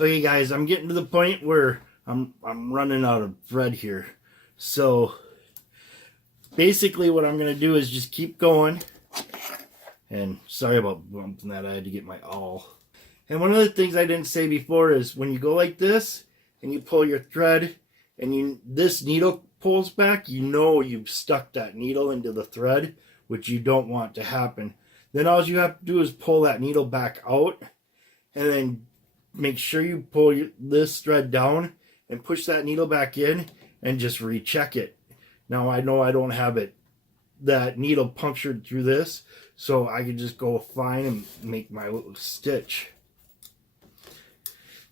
Okay guys, I'm getting to the point where I'm running out of thread here. So basically what I'm going to do is just keep going. And sorry about bumping that, I had to get my awl. And one of the things I didn't say before is when you go like this and you pull your thread and this needle pulls back, you know you've stuck that needle into the thread, which you don't want to happen. Then all you have to do is pull that needle back out and then make sure you pull this thread down and push that needle back in and just recheck it. Now I know I don't have that needle punctured through this, so I can just go fine and make my little stitch.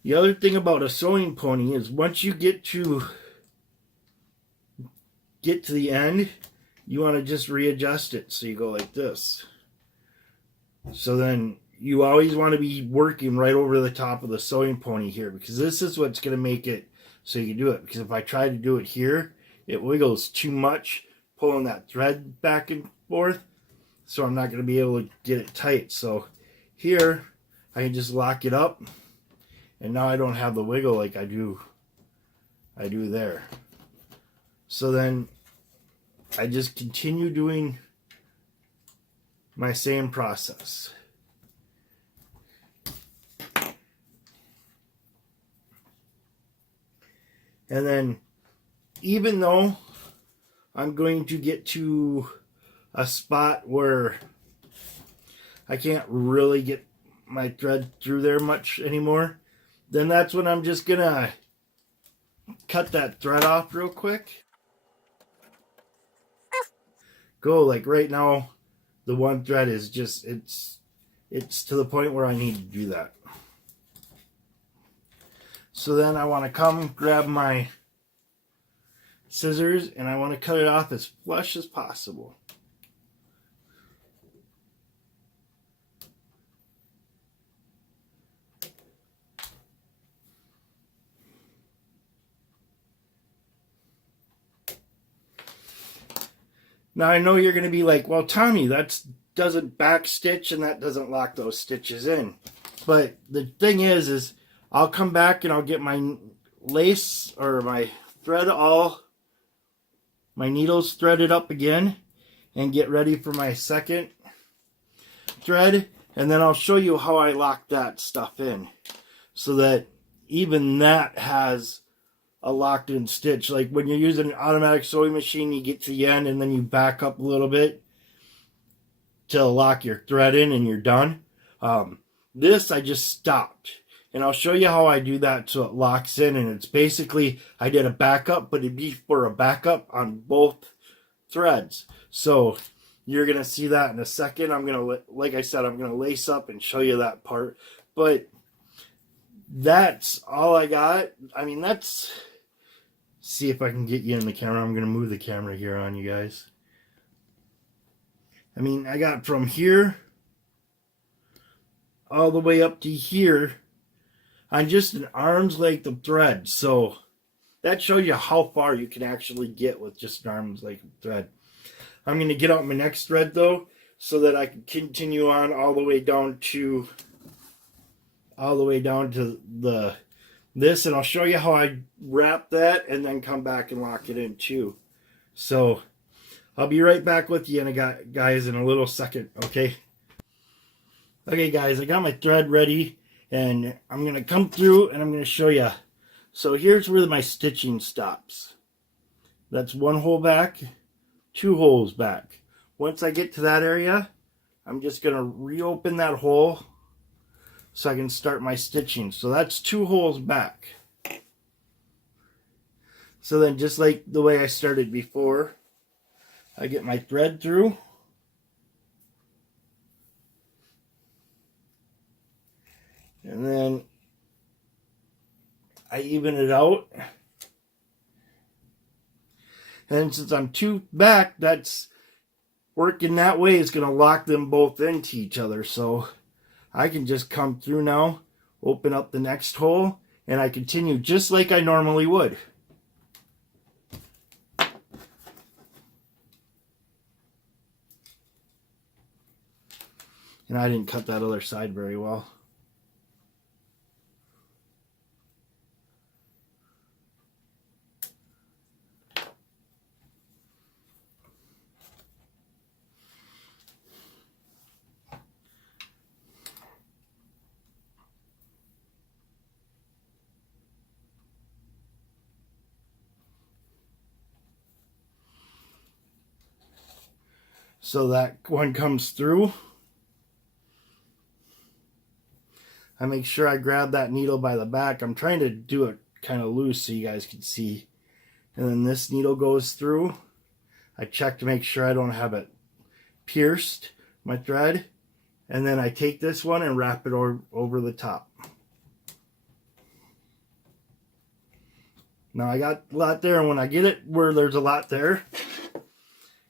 The other thing about a sewing pony is once you get to the end, you want to just readjust it. So you go like this. So then you always want to be working right over the top of the sewing pony here, because this is what's going to make it so you can do it. Because if I try to do it here, it wiggles too much, pulling that thread back and forth. So I'm not going to be able to get it tight. So here, I can just lock it up. And now I don't have the wiggle like I do there. So then I just continue doing my same process. And then even though I'm going to get to a spot where I can't really get my thread through there much anymore, then that's when I'm just gonna cut that thread off real quick. Go, like right now, the one thread is just, it's to the point where I need to do that. So then I want to come grab my scissors and I want to cut it off as flush as possible. Now I know you're going to be like, well, Tommy, that doesn't back stitch and that doesn't lock those stitches in. But the thing is I'll come back and I'll get my lace or my thread my needles threaded up again and get ready for my second thread. And then I'll show you how I lock that stuff in so that even that has a locked in stitch. Like when you're using an automatic sewing machine, you get to the end and then you back up a little bit to lock your thread in and you're done. This I just stopped, and I'll show you how I do that so it locks in. And it's basically, I did a backup, but it'd be for a backup on both threads. So you're gonna see that in a second. I'm gonna, like I said, I'm gonna lace up and show you that part. But that's all I got. I mean, that's, see if I can get you in the camera. I'm going to move the camera here on you guys. I mean, I got from here all the way up to here on just an arm's length of thread. So that shows you how far you can actually get with just an arm's length of thread. I'm going to get out my next thread though, so that I can continue on all the way down to this, and I'll show you how I wrap that and then come back and lock it in too. So I'll be right back with you guys in a little second, okay? Okay guys, I got my thread ready and I'm gonna come through and I'm gonna show you. So here's where my stitching stops. That's one hole back, two holes back. Once I get to that area, I'm just gonna reopen that hole so I can start my stitching. So that's two holes back. So then just like the way I started before, I get my thread through. And then I even it out. And since I'm two back, that's working that way is going to lock them both into each other. So I can just come through now, open up the next hole, and I continue just like I normally would. And I didn't cut that other side very well. So that one comes through. I make sure I grab that needle by the back. I'm trying to do it kind of loose so you guys can see. And then this needle goes through. I check to make sure I don't have it pierced, my thread. And then I take this one and wrap it over the top. Now I got a lot there, and when I get it where there's a lot there,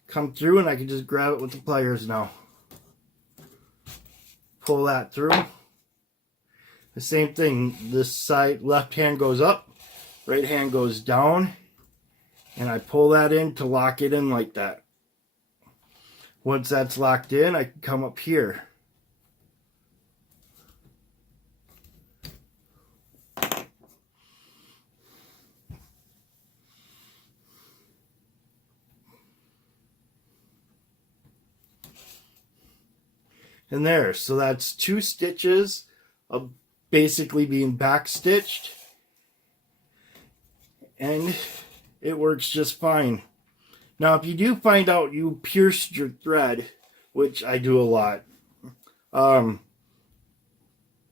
come through and I can just grab it with the pliers now. Pull that through. The same thing, this side, left hand goes up, right hand goes down, and I pull that in to lock it in like that. Once that's locked in, I can come up here. And there, so that's 2 stitches of basically being back stitched, and it works just fine. Now if you do find out you pierced your thread, which I do a lot,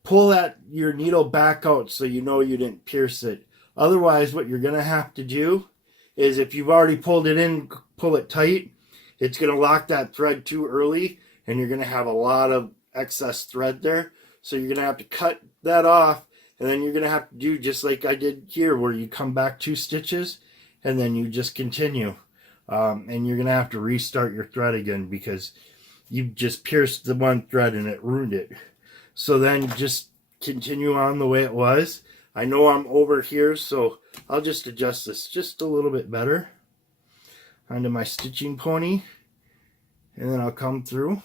pull your needle back out so you know you didn't pierce it. Otherwise, what you're going to have to do is, if you've already pulled it in, pull it tight. It's going to lock that thread too early, and you're going to have a lot of excess thread there. So you're going to have to cut that off, and then you're going to have to do just like I did here, where you come back 2 stitches, and then you just continue. And you're going to have to restart your thread again because you've just pierced the one thread and it ruined it. So then just continue on the way it was. I know I'm over here, so I'll just adjust this just a little bit better onto my stitching pony, and then I'll come through.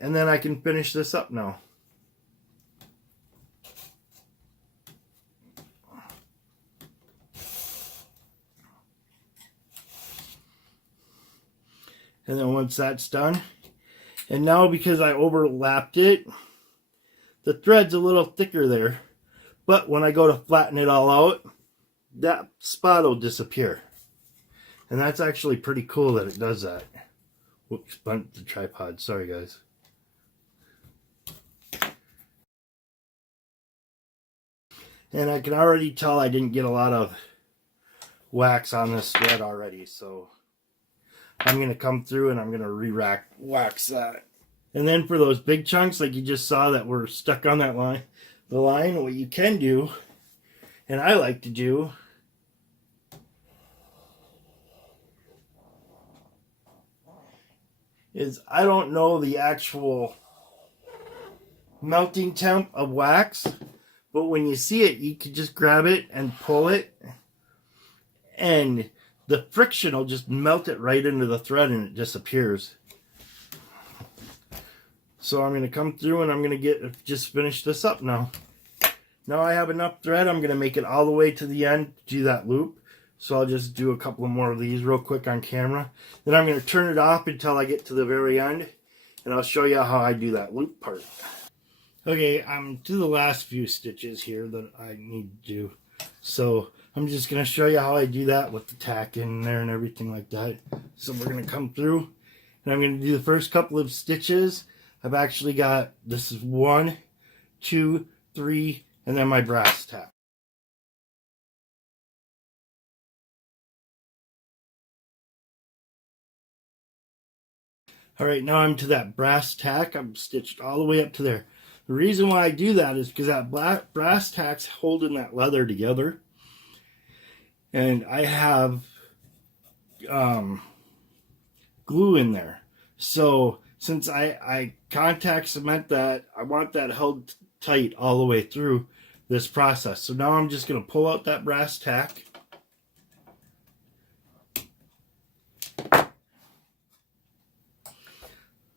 And then I can finish this up now. And then once that's done, and now because I overlapped it, the thread's a little thicker there. But when I go to flatten it all out, that spot will disappear. And that's actually pretty cool that it does that. Whoops, bumped the tripod. Sorry, guys. And I can already tell I didn't get a lot of wax on this thread already, so I'm going to come through and I'm going to re-wax that. And then for those big chunks like you just saw that were stuck on that line, what you can do, and I like to do, is I don't know the actual melting temp of wax, but when you see it, you can just grab it and pull it, and the friction will just melt it right into the thread and it disappears. So I'm going to come through and I'm going to just finish this up now. Now I have enough thread, I'm going to make it all the way to the end to do that loop. So I'll just do a couple more of these real quick on camera. Then I'm going to turn it off until I get to the very end, and I'll show you how I do that loop part. Okay, I'm to the last few stitches here that I need to do. So I'm just going to show you how I do that with the tack in there and everything like that. So we're going to come through, and I'm going to do the first couple of stitches. I've actually got, this is 1, 2, 3, and then my brass tack. Alright, now I'm to that brass tack. I'm stitched all the way up to there. The reason why I do that is because that brass tack's holding that leather together. And I have glue in there. So since I contact cement that, I want that held tight all the way through this process. So now I'm just going to pull out that brass tack.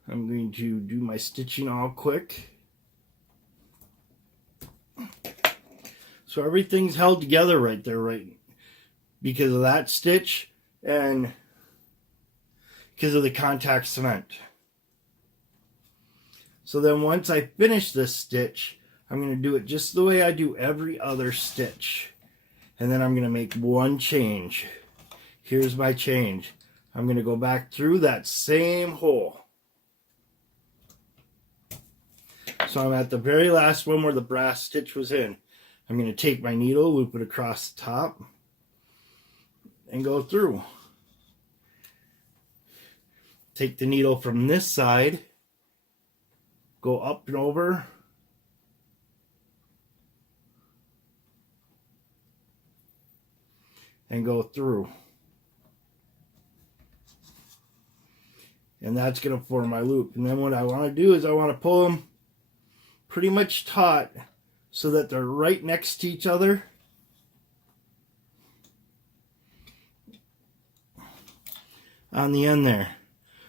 I'm going to do my stitching all quick. So everything's held together right there, right? Because of that stitch and because of the contact cement. So then once I finish this stitch, I'm going to do it just the way I do every other stitch. And then I'm going to make one change here's my change. I'm going to go back through that same hole. So I'm at the very last one where the brass stitch was in. I'm going to take my needle, loop it across the top, and go through. Take the needle from this side, go up and over, and go through. And that's going to form my loop. And then what I want to do is I want to pull them pretty much taut so that they're right next to each other. On the end there.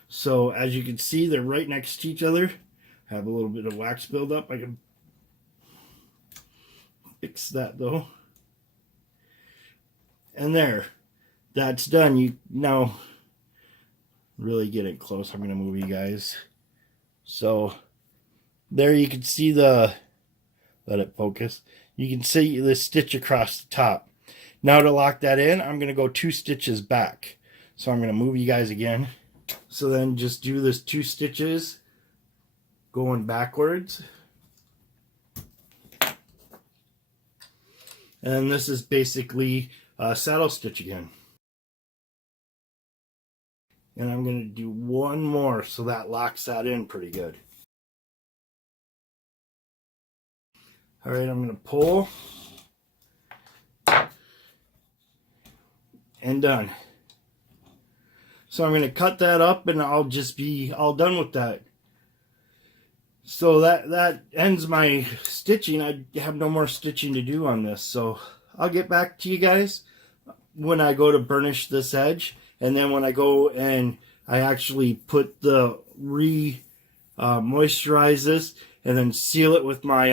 So as you can see, they're right next to each other. I have a little bit of wax buildup. I can fix that though. And there, that's done. You now really get it close. I'm going to move you guys. So there you can see the, let it focus. You can see the stitch across the top. Now to lock that in, I'm going to go 2 stitches back. So I'm going to move you guys again. So then just do this 2 stitches going backwards. And this is basically a saddle stitch again. And I'm going to do one more so that locks that in pretty good. Alright, I'm going to pull. And done. So I'm going to cut that up and I'll just be all done with that. So that ends my stitching. I have no more stitching to do on this. So I'll get back to you guys when I go to burnish this edge. And then when I go and I actually put the moisturize this and then seal it with my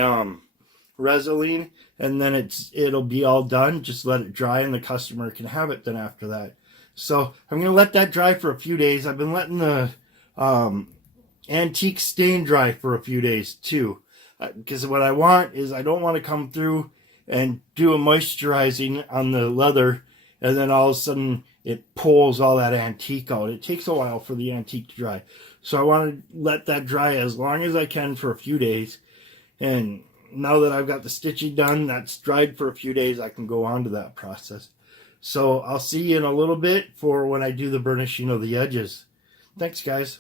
Resolene. And then it'll be all done. Just let it dry and the customer can have it then after that. So I'm going to let that dry for a few days. I've been letting the antique stain dry for a few days too. Because what I want is I don't want to come through and do a moisturizing on the leather and then all of a sudden it pulls all that antique out. It takes a while for the antique to dry. So I want to let that dry as long as I can for a few days. And now that I've got the stitching done, that's dried for a few days, I can go on to that process. So I'll see you in a little bit for when I do the burnishing of the edges. Thanks, guys.